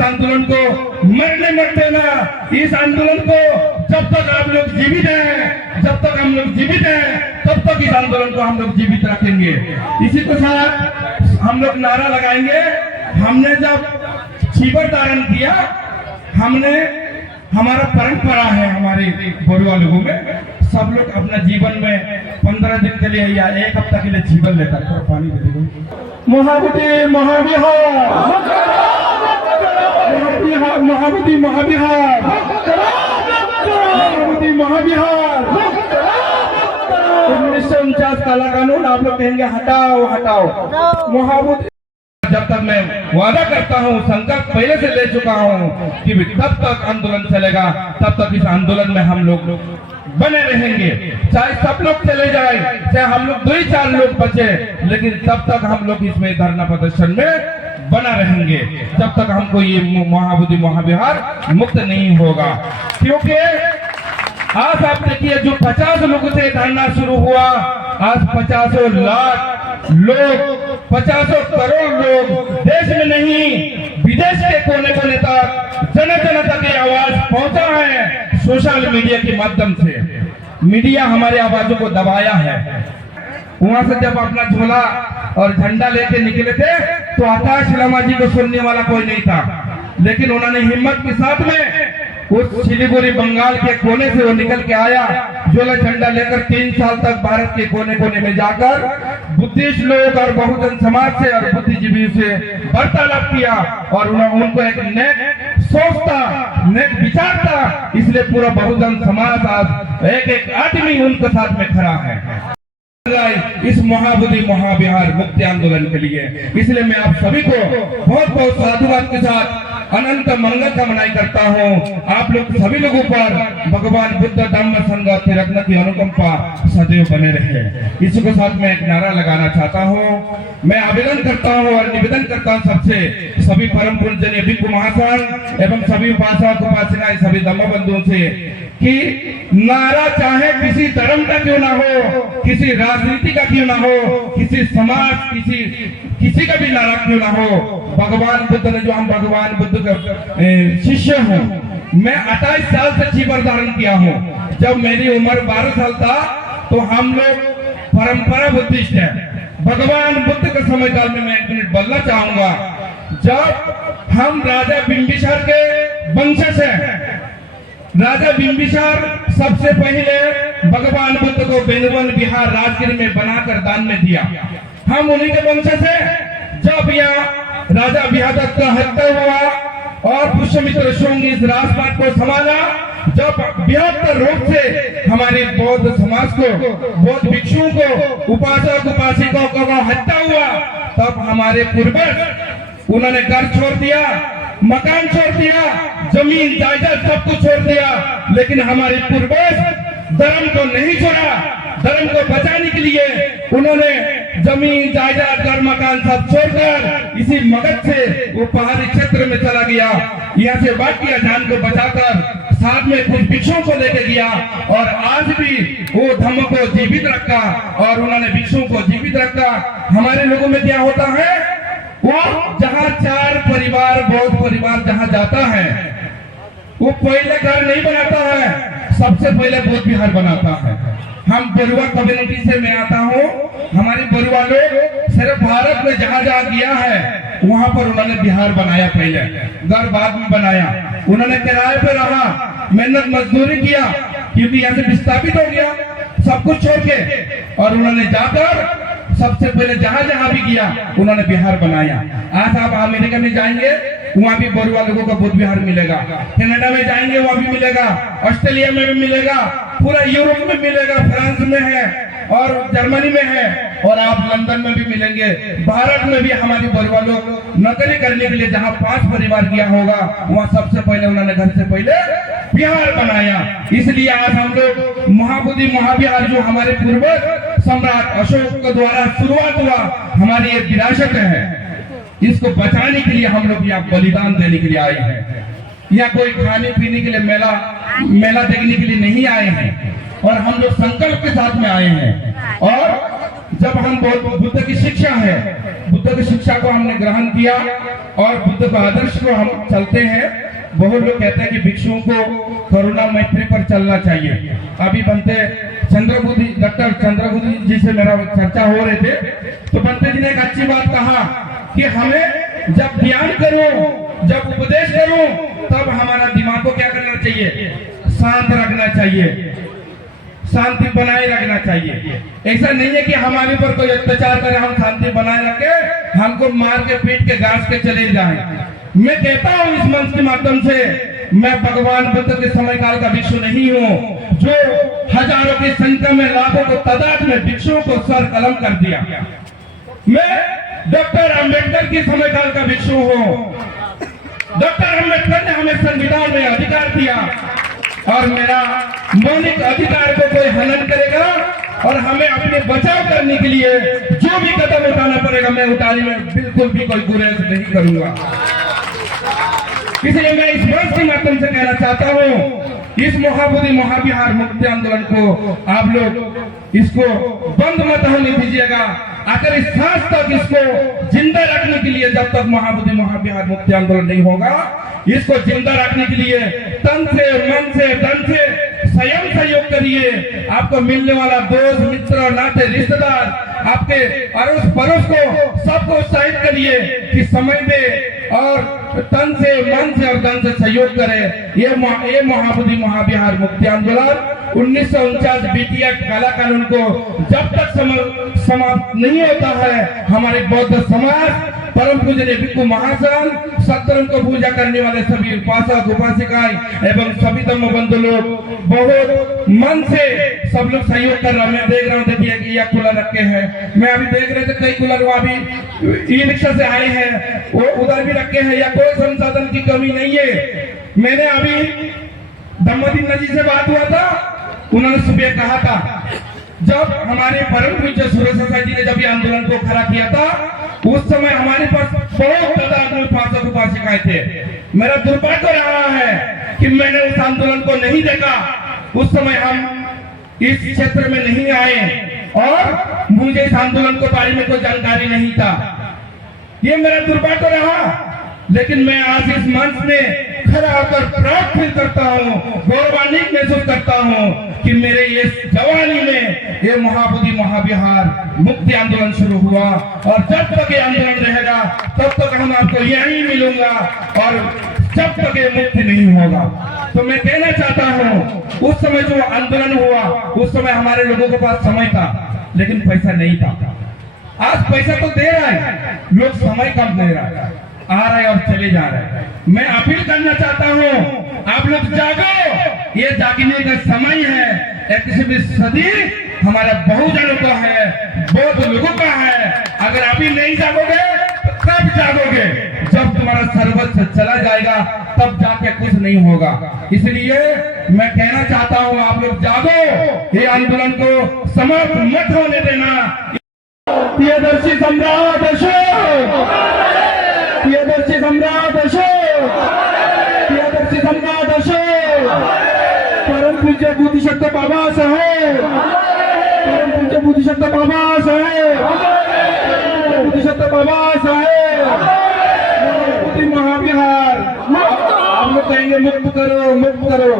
इस आंदोलन को मरने मत देना। इस आंदोलन को जब तक आप लोग जीवित हैं, जब तक हम लोग जीवित हैं, तब तक इस आंदोलन को हम लोग जीवित रखेंगे। इसी के साथ हम लोग नारा लगाएंगे। हमने जब चीबर धारण किया, हमने हमारा परंपरा है हमारे बोरुआ लोगों में, सब लोग अपना जीवन में 15 दिन के लिए या 1 हफ्ता के लिए जीवन लेता है। थोड़ा पानी दे दो। महाबोधि महाविहार, महाबोधि महाविहार, महाबोधि महाविहार। 1949 काला कानून आप लोग कहेंगे हटाओ हटाओ। महाबोधि जब तक मैं वादा करता हूँ, संकल्प पहले से ले चुका हूँ कि तब तक आंदोलन चलेगा, तब तक इस आंदोलन में हम लोग बने रहेंगे। चाहे सब लोग चले जाए, चाहे हम लोग 2-4 लोग बचे, लेकिन तब तक हम लोग इसमें धरना प्रदर्शन में बना रहेंगे, जब तक हमको ये महाबोधि महाविहार मुक्त नहीं होगा। क्योंकि आज आप देखिए, जो 50 लोगों से धरना शुरू हुआ, आज 50 लाख लोग, 50 करोड़ लोग देश में नहीं विदेश के कोने कोने तक जन जन तक ये आवाज पहुंचा है सोशल मीडिया के माध्यम से। मीडिया हमारे आवाजों को दबाया है। वहां से जब अपना झोला और झंडा लेके निकले थे तो आकाश लामा जी को सुनने वाला कोई नहीं था, लेकिन उन्होंने हिम्मत के साथ में उस सिलीगुड़ी बंगाल के कोने से वो निकल के आया, झोला झंडा लेकर 3 साल तक भारत के कोने कोने में जाकर बुद्धिस्ट लोग और बहुजन समाज से और बुद्धिजीवी से वार्तालाप किया और उनको एक नेक सोचता, नेक विचार था, इसलिए पूरा बहुजन समाज आज एक आदमी उनके साथ में खड़ा है इस महाबोधि महाविहार मुक्ति आंदोलन के लिए। इसलिए मैं आप सभी को बहुत बहुत साधुवाद के साथ अनंत मंगल कामनाएं करता हूँ। आप लोग सभी लोगों पर भगवान बुद्ध धम्म संघ त्रिरत्न की अनुकंपा सदैव बने रहे। इसी के साथ मैं एक नारा लगाना चाहता हूँ। मैं आवेदन करता हूँ और निवेदन करता हूँ सबसे, सभी परम पूजनीय भिक्षु महाशय एवं सभी उपासक उपासिकाएं, सभी धम्म बंधुओं से कि नारा चाहे किसी धर्म का क्यों ना हो, किसी राजनीति का क्यों ना हो, किसी समाज किसी का भी नारा क्यों ना हो, भगवान बुद्ध ने, जो हम भगवान बुद्ध का शिष्य हूँ, मैं 28 साल से चीबर धारण किया हूँ। जब मेरी उम्र 12 साल था तो हम लोग परंपरा बुद्धिस्ट है। भगवान बुद्ध के समय काल में मैं 1 मिनट बोलना चाहूंगा। जब हम राजा बिंबिसार के वंशज हैं, राजा बिंबिसार सबसे पहले भगवान बुद्ध को बेनवन बिहार राजगिर में बनाकर दान में दिया। हम उन्हीं के वंशज हैं। जब यहाँ राजा बिहादत्त का हत्या हुआ और पुष्यमित्र शुंग इस राजपाट को संभाला, जब 72 रोग से हमारे बौद्ध समाज को, बौद्ध भिक्षुओं को, उपासक उपासिकों को हत्या हुआ, तब हमारे पूर्वज उन्होंने घर छोड़ दिया, मकान छोड़ दिया, जमीन जायदाद सब कुछ छोड़ दिया, लेकिन हमारे पूर्वज धर्म को नहीं छोड़ा। धर्म को बचाने के लिए उन्होंने जमीन जायदाद घर मकान सब छोड़कर इसी मगध से वो पहाड़ी क्षेत्र में चला गया। यहाँ से बात किया, जान को बचाकर साथ में कुछ भिक्षुओं को लेके गया और आज भी वो धर्म को जीवित रखा और उन्होंने भिक्षुओं को जीवित रखा। हमारे लोगों में क्या होता है, वो जहाँ 4 परिवार, बौद्ध परिवार जहाँ जाता है, वो पहले घर नहीं बनाता है, सबसे पहले बौद्ध विहार बनाता है। हम बरुआ कम्युनिटी से मैं आता हूँ। हमारे बरुआ लोग सिर्फ भारत में जहाँ जहाँ गया है वहाँ पर उन्होंने बिहार बनाया, पहले घर बाद में बनाया। उन्होंने किराए पे रहा, मेहनत मजदूरी किया, क्योंकि यहाँ से विस्थापित हो गया सब कुछ छोड़ के, और उन्होंने जाकर सबसे पहले जहाँ जहाँ भी गया उन्होंने बिहार बनाया। आज आप अमेरिका में जाएंगे वहाँ भी बरुआ लोगों का बुद्ध विहार मिलेगा, कनाडा में जाएंगे वहाँ भी मिलेगा, ऑस्ट्रेलिया में भी मिलेगा, पूरा यूरोप में मिलेगा, फ्रांस में है और जर्मनी में है, और आप लंदन में भी मिलेंगे। भारत में भी हमारे बरुआ लोग नौकरी करने के लिए जहाँ 5 परिवार गया होगा वहाँ सबसे पहले उन्होंने घर से पहले बिहार बनाया। इसलिए आज हम लोग महाबोधि महाविहार, जो हमारे पूर्वज सम्राट अशोक के द्वारा शुरुआत हुआ, हमारी ये विरासत है, इसको बचाने के लिए हम लोग यहाँ बलिदान देने के लिए आए हैं। यहाँ कोई खाने पीने के लिए मेला देखने के लिए नहीं आए हैं, और हम लोग संकल्प के साथ में आए हैं। और जब हम बुद्ध की शिक्षा है, बुद्ध की शिक्षा को हमने ग्रहण किया और बुद्ध के आदर्श को हम चलते हैं। बहुत लोग कहते हैं कि भिक्षुओं को करुणा मैत्री पर चलना चाहिए। अभी बनते डॉक्टर चंद्रबुद्धि जी से मेरा चर्चा हो रहे थे, तो बनते जी ने एक अच्छी बात कहा कि हमें जब ध्यान करूं, जब उपदेश करूं, तब हमारा दिमाग को क्या करना चाहिए, शांत रखना चाहिए, शांति बनाए रखना चाहिए। ऐसा नहीं है कि हमारे पर कोई अत्याचार करे, हम शांति बनाए रखे, हमको मार के पीट के गांस के चले जाएं। मैं कहता हूं इस मंच के माध्यम से, मैं भगवान बुद्ध के समय काल का भिक्षु नहीं हूं जो हजारों की संख्या में, लाखों को तादाद में भिक्षुओं को सर कलम कर दिया। मैं डॉक्टर अंबेडकर की समय काल का भिक्षु हूं। डॉक्टर अंबेडकर ने हमें संविधान में अधिकार दिया और मेरा मौलिक अधिकार को कोई हनन करेगा और हमें अपने बचाव करने के लिए जो भी कदम उठाना पड़ेगा, मैं उठाने में बिल्कुल भी कोई गुरेज नहीं करूंगा। इसलिए मैं इस मंच के माध्यम से कहना चाहता हूं, इस महाबोधि महाविहार मुक्ति आंदोलन को आप लोग इसको बंद मत होने दीजिएगा। अगर इस सांस तक इसको जिंदा रखने के लिए, जब तक महाबोधि महाविहार मुक्ति आंदोलन नहीं होगा, इसको जिंदा रखने के लिए तन से, मन से, धन से स्वयं सहयोग करिए। आपको मिलने वाला दोस्त, मित्र, नाते, रिश्तेदार, आपके अड़ोस पड़ोस को सबको उत्साहित करिए कि समय दे और तन से, मन से और धन से सहयोग करें। ये महाबोधि महाविहार मुक्ति आंदोलन 1949 बीटीएक काला कानून को जब तक समाप्त नहीं होता है, हमारे बौद्ध समाज, परम पूजनीय भिक्षु महाजन, सत्कर्म को पूजा करने वाले सभी उपासक उपासिकाएं एवं सभी धर्म बंधु लोग बहुत मन से सब लोग सहयोग कर रहे हैं। मैं देख रहा हूँ, देखिए कि यह कूलर रखे हैं, मैं अभी देख रहे थे कई कूलर वो अभी ई रिक्शा से आए हैं, वो उधर भी रखे हैं। या कोई संसाधन की कमी नहीं है। मैंने अभी दम्मोदीन नजी से बात हुआ था, उन्होंने सुबह कहा था, जब हमारे परम पूज्य सूर्य जी ने जब ये आंदोलन को खड़ा किया था, उस समय हमारे पास बहुत तादाद में उपासक उपासिकाएं थे। मेरा दुर्भाग्य रहा है कि मैंने उस आंदोलन को नहीं देखा। उस समय हम इस क्षेत्र में नहीं आए और मुझे इस आंदोलन के बारे में कोई जानकारी नहीं था। ये मेरा दुर्भाग्य रहा, लेकिन मैं आज इस मंच में खड़ा होकर प्राउड फील करता हूँ, गौरवान्वित महसूस करता हूँ कि मेरे ये जवानी में ये महाबोधि महाविहार मुक्ति आंदोलन शुरू हुआ और जब तक ये आंदोलन रहेगा तब तक हम आपको यहीं मिलूंगा और जब तक ये मुक्ति नहीं होगा। तो मैं कहना चाहता हूँ, उस समय जो आंदोलन हुआ, उस समय हमारे लोगों के पास समय था लेकिन पैसा नहीं था। आज पैसा तो दे रहा है, लोग समय कम दे रहा है, आ रहे और चले जा रहे हैं। मैं अपील करना चाहता हूँ, आप लोग जागो, ये जागने का समय है। 21वीं सदी हमारा बहुजनों का है, बहुत लोगों का है। अगर अभी नहीं जागोगे तो कब जागोगे? जब तुम्हारा सर्वस्व चला जाएगा तब जाके कुछ नहीं होगा। इसलिए मैं कहना चाहता हूँ, आप लोग जागो, ये आंदोलन को समाप्त मत होने देना। प्रियदर्शी सम्राट अशोक, प्रियदर्शी सम्राट अशोक, प्रियदर्शी सम्राट अशोक, परम पूज्य बुद्धिशक्त बाबा साहेब, परम पूज्य बुद्धिशक्त बाबा साहेब, बुद्धिशक्त बाबा साहेब, महाविहार। हम लोग कहेंगे मुक्त करो, मुक्त करो।